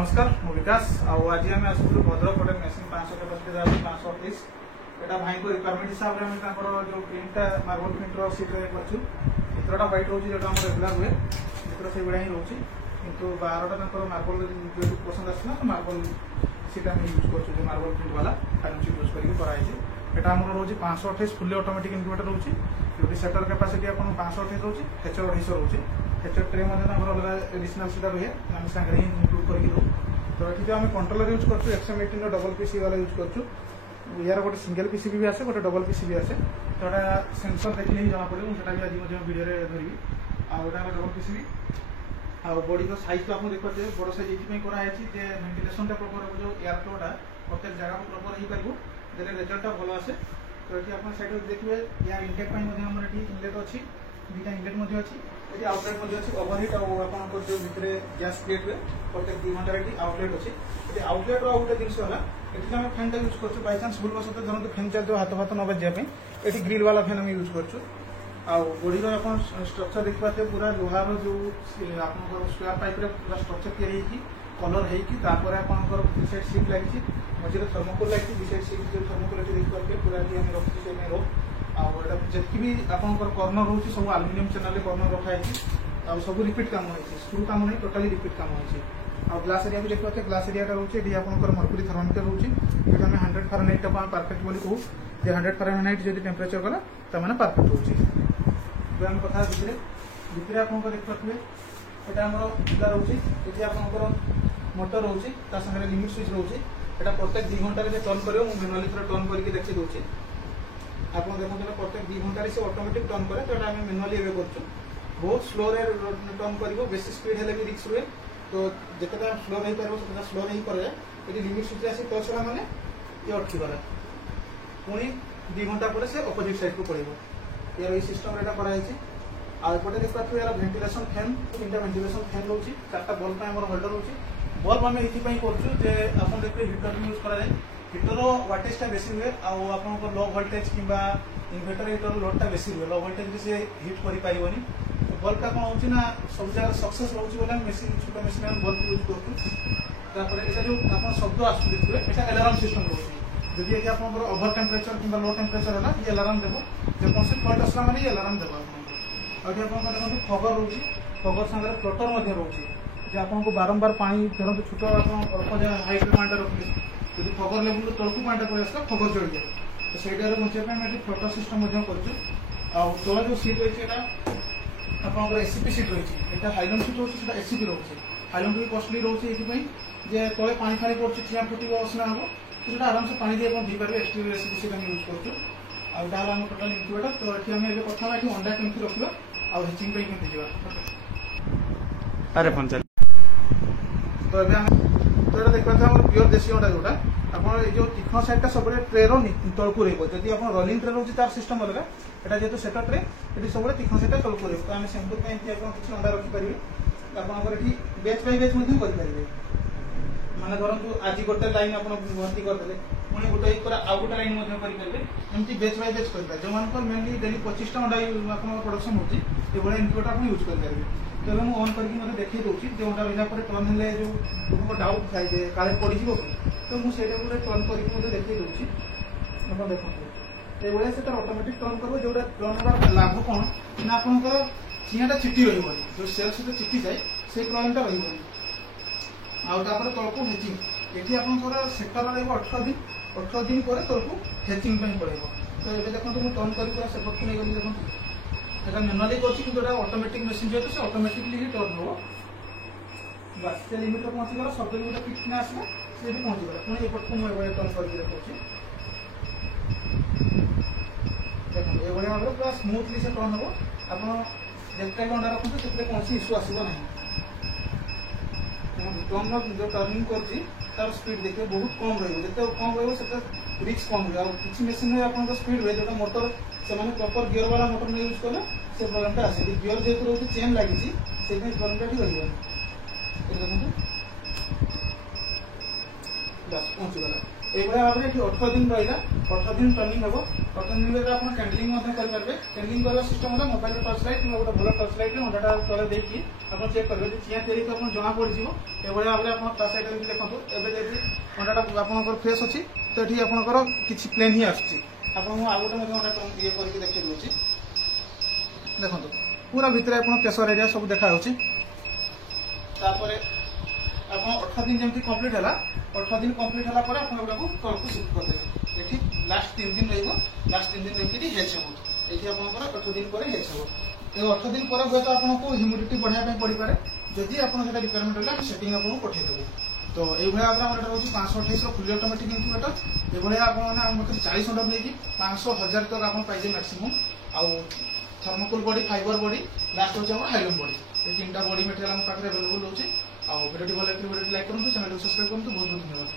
नमस्कार मु विकास आज आम आसलु भद्रक गोटे मेसीन 500 कैपेसिटी 530 एटा भाई को रिक्वायरमेंट हिसाब से जो प्रिंटा मार्बल प्रिंटर सीट्रे कर चित्रटा व्हाइट रोचे जो रेगुलर हुए चित्र से भाई रोचे किंतु 12टा मार्बल जो पसंद आसला तो मार्बल सीट आम यूज कर मार्बल प्रिंट वाला फाइनल शीट यूज करके आम रोचे 528 फुल्ली ऑटोमेटिक इनक्यूबेटर रोचे जो सेटर कैपेसिटी आप 528 रोचे हेचर 250 रोचे हेचर ट्रे अलग एडिशनल सीटा रहे आम सागर ही इनक्लूड करके दो तो ये जो आम कंट्रोलर यूज कर XM18 डबल पीसी वाला यूज कर यार गोटे सिंगल पीसीबी भी आसे गोटे डबल पीसीबी आसे तो सेंसर देखने ही जना पड़े मुझे भी आज वीडियो धरवी आटा डबल पीसीबी आ बॉडी का साइज तो आप देखते हैं बड़ साइज ये भेंटिलेसन प्रॉपर जो एयर फ्लोटा प्रत्येक जगह प्रॉपर हो पार देने रिजल्टा भल आसे तो ये आप साइड देखिए यार इंटेक इनलेट अच्छी दुटा इनलेट अच्छी ये आउटलेट अच्छी ओवरहिट आप जो भितर गैस क्रिएट हुए प्रत्येक 2 घंटा ये आउटलेट अच्छी ये आउटलेट गोटे जिन है आम फैन यूज कर बाई चान्स भूल बस धरते फैन चलते हाथ फाथ न बाजापी ये ग्रिल वाला फैन आम यूज कर बॉडी आप स्ट्रक्चर देखिए पूरा लोहार जो आप स्क्वायर पाइप पूरा स्ट्रक्चर या कलर होपर आपंकर दु साइड सीट लगी मझे थर्मोकोल लगी दु साइड सीट जो थर्मोकोल देखिए पूरा आम रखी जी भी आपंकर कर्नर रोचे सब आलुमिनियम चैनल कर्नर रखाई सब रिपीट कम हो स्क्रू कम नहीं टोटाली रिपीट कम हो ग्लास एरिया भी देखिए ग्लास एरिया रोचे ये आपंकर मर्क्यूरी थर्मोमीटर रोचे जो आम 100 फारेनहाइट परफेक्ट बोली कहूँ जे 100 फारेनहाइट जो टेम्परेचर गला तो मैंने परफेक्ट रोचे आम कथा भितर आप देखिए यहाँ आम पूरा रोचे ये आपंकर मोटर रोचे सागर लिमिट स्विच रोचे यहाँ प्रत्येक 2 घंटे टर्न कर मैनुअली थोड़ा टर्न करके देखी दूसरी आप देखते प्रत्येक 2 घंटे से ऑटोमेटिक टर्न करे तो आम मैनुअली एवं कर बहुत स्लो टर्न कर बेसी स्पीड है भी रिक्स हुए तो जितना स्लो हो पार स्लो नहीं करे ये लिमिट स्विच आसी टच है मैंने ये अटकीगला पुणी 2 घंटा पर से अपोजिट साइड को पड़ो यार ये सिस्टम यहाँ कराई आउटे देखते यार भेंटिलेसन फैन 3टा भेंटिलेसन फैन रोचे 4टा बल्ब आम होल्डर रोचे बल्ब आम ये कर देखिए हिटर यूज कराए हिटर वाटेजटा बेसी हुए आप लो भोल्टेज कि इनभर्टर हिटर लोडटा बेसी हुए लो भोल्टेज से हिट कर पारनी बल्बटा कौन हो सब जगह सक्सेस रोचे मेसीन छोटा मेसीन बल्ब यूज कर जो आप शब्द आस देखिए यहाँ अलार्म सिस्टम रोचे जदि ये आप ओवर टेम्परेचर कि लो टेम्परेचर है ये अलार्म देव जेकोसी फल्ट आसला मैंने ये अलार्म देव आप देखते खबर रोचे खबर सागर फ्लोटर रोचे जो आपको बारंबार पानी धरते छोट आप अल्प जगह हाइट पाटा रखिए जब खबर लेवल तलू पाटा पड़े आसला खबर चढ़ जाए तो सहीटार बचाई फ्लोटर सिस्टम कर जो सीट रही आप एसीपी सीट रही है हाइलम सीट रोचे एसीपी रोचे हाइलम भी कस्टली रोचे ये तले पानी फाणी पड़े ठिया फुट असना हम तो आराम से पानी दी पारे एक्सटीरियर एसीपी सीट यूज कर टोटाल इनक्यूबेटर तो ये आम कथा अंडा केमती रखा आ हेचिंग केमती जावा अरे फोन चल तो ये देखा प्योर देसी अंडा जोटा आप जो तीक्ष्ण साइडटा सब ट्रेर तलकू रही आप रोलिंग ट्रे रोचे तार सिस्टम अलग यहाँ जेहतु सेटर ट्रे ये सब तीक्ष्ण साइडटा तलकू रही तो आम सेम्पल किसी अंडा रखिपारे आपंकर ये बेच बाय बेच करेंगे माने धरतु आज गोटे लाइन आप भर्ती करदे पुणी गोटे पर आउ गोटे लाइन करेंगे एमती बेच बाय बेच करेंगे जो मान मेनली डेली 25टा अंडा आप प्रोडक्शन होती ये इनक्यूबेटर आप यूज करेंगे तो मैं ऑन करके मतलब देखिए दूसरी जो अंडा रहा टर्न है जो लोक डाउट थाए काले पड़ तो मुझे टर्न करके देखिए दूसरी आप देखते ये से ऑटोमेटिक टर्न कर जो टर्न होगा लाभ कौन ना आपंकर चिआटा चिटी रही जो सेल सहित चिटी जाए से प्रॉब्लमटा रही आउपर तलक हेचिंग ये आपंकर सेक्टर रही 18 दिन पर तलक हेचिंग पड़े तो ये देखो मुझे टर्न कर सेपट नहीं गली देखो এটা ম্যানুয়ালি করছি কিন্তু এটা অটোমেটিক মেশিন যেহেতু সে অটোমেটিকলি হি টর্ন হবো বাস সে লিমিটে পৌঁছি গলা শব্দ লিমিটে ফিট না আসলে সে भी পৌঁছি গলা পুଣି এপটକୁ ମୁଁ এভাবে ଟର୍ନ କରିକି ଦେଖାଉଛି ଦେଖନ୍ତୁ ଏଭଳି ଭାବରେ ପୁରା ସ୍ମୁଥଲି ସେ ଟର୍ନ ହବ ଆପଣ ଯେତେ ଘଣ୍ଟା ରଖନ୍ତୁ ସେଥିରେ କୌଣସି ଇସ୍ୟୁ ଆସିବ ନାହିଁ ଟର୍ନ जो टर्निंग करছি तार स्पीड देखिए बहुत कम रही जिते कम रही रिस्क कम हुए किसी मेसीन में आप स्पीड हुए जो मोटर से प्रॉपर गियर वाला मोटर नहीं यूज कले से प्रॉब्लमटा आसे गियर जेहतु रोचे चेन लगी से प्रॉब्लमटा ठीक रही बस पहुँचीगला এইভাবে ভাবে এটি 18 दिन रहा 18 दिन टर्निंग हम 18 दिन ভিতরে আপনার ক্যান্ডেলিং करेंगे कैंडलिंग करवा सिस्टम मोबाइल टर्च लाइट गोटे भल टर्च लाइट अंडाटा तले देखिए आप चेक करेंगे चिया तेरी तो आपको जना पड़ो ये भाव में आप साइड देखो एवं अंडाटा आप फ्रेश अच्छी तो ये आपंकर किसी प्लेन ही आसू आउ गोटे अंडा ये करके देखिए दूसरी देखो पूरा भितर आप प्रेसर एरिया सब देखा आप 18 दिन जमी कम्प्लीट है 18 दिन कम्प्लीट है तल को शिफ्ट करदे ये लास्ट 3 दिन लास्ट 3 दिन रही हेच हम ये आप 18 दिन पर हेच हम ये 18 दिन पर हूँ तो आपको ह्यूमिडिटी बढ़ाया पड़ पाए जदि आप रिक्वायरमेंट है सेटिंग आपको पठेदेबू तो ये भाव में रोज 528 फुली ऑटोमेटिक इनक्यूबेटर ये आप 40 घंटा नहीं 500,000 तक आप पाइजे मैक्सिमम आउ thermocol body fibre body last हूँ हाइलम बॉडी ये 3टा बॉडी मटेरियल आम पाखे अवेलेबल होची वीडियो भल वीडियो लाइक करूँ चैनल सब्सक्राइब करूँ बहुत बहुत धन्यवाद।